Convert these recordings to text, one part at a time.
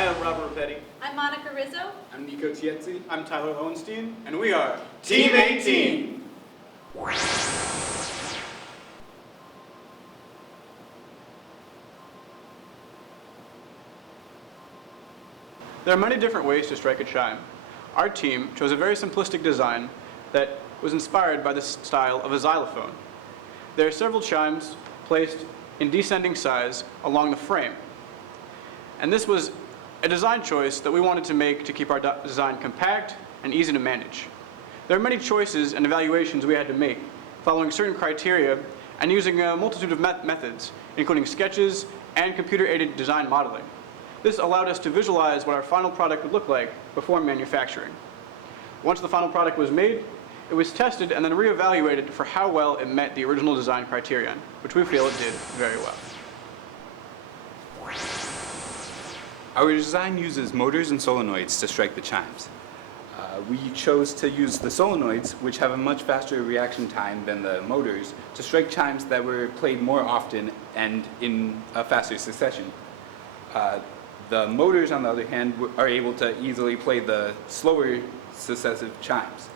I am Robert Rapetti. I'm Monica Rizzo. I'm Nico Tietzi. I'm Tyler Lowenstein. And we are Team 18! There are many different ways to strike a chime. Our team chose a very simplistic design that was inspired by the style of a xylophone. There are several chimes placed in descending size along the frame. And this was a design choice that we wanted to make to keep our design compact and easy to manage. There are many choices and evaluations we had to make, following certain criteria and using a multitude of methods, including sketches and computer-aided design modeling. This allowed us to visualize what our final product would look like before manufacturing. Once the final product was made, it was tested and then reevaluated for how well it met the original design criterion, which we feel it did very well. Our design uses motors and solenoids to strike the chimes. We chose to use the solenoids, which have a much faster reaction time than the motors, to strike chimes that were played more often and in a faster succession. The motors, on the other hand, are able to easily play the slower successive chimes.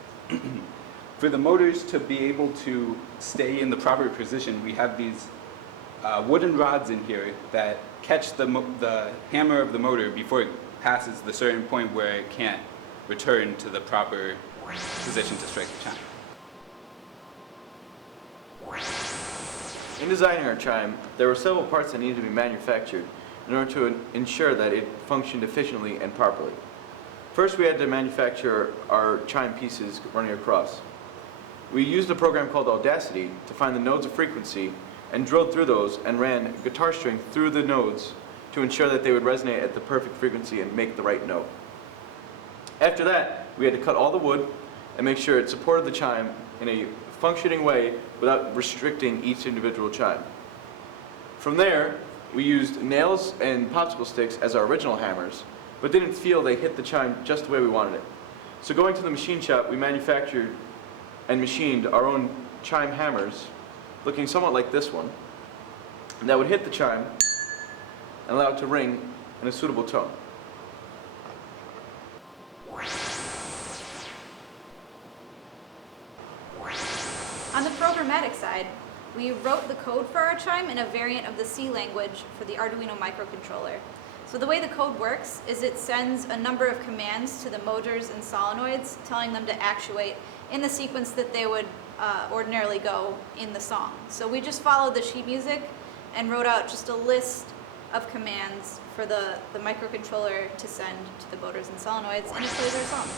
For the motors to be able to stay in the proper position, we have these wooden rods in here that catch the hammer of the motor before it passes the certain point where it can't return to the proper position to strike the chime. In designing our chime, there were several parts that needed to be manufactured in order to ensure that it functioned efficiently and properly. First, we had to manufacture our chime pieces running across. We used a program called Audacity to find the nodes of frequency and drilled through those and ran guitar string through the nodes to ensure that they would resonate at the perfect frequency and make the right note. After that, we had to cut all the wood and make sure it supported the chime in a functioning way without restricting each individual chime. From there, we used nails and popsicle sticks as our original hammers, but didn't feel they hit the chime just the way we wanted it. So going to the machine shop, we manufactured and machined our own chime hammers, looking somewhat like this one, and that would hit the chime and allow it to ring in a suitable tone. On the programmatic side, we wrote the code for our chime in a variant of the C language for the Arduino microcontroller. So the way the code works is it sends a number of commands to the motors and solenoids, telling them to actuate in the sequence that they would ordinarily go in the song. So we just followed the sheet music and wrote out just a list of commands for the microcontroller to send to the motors and solenoids, and it plays our song.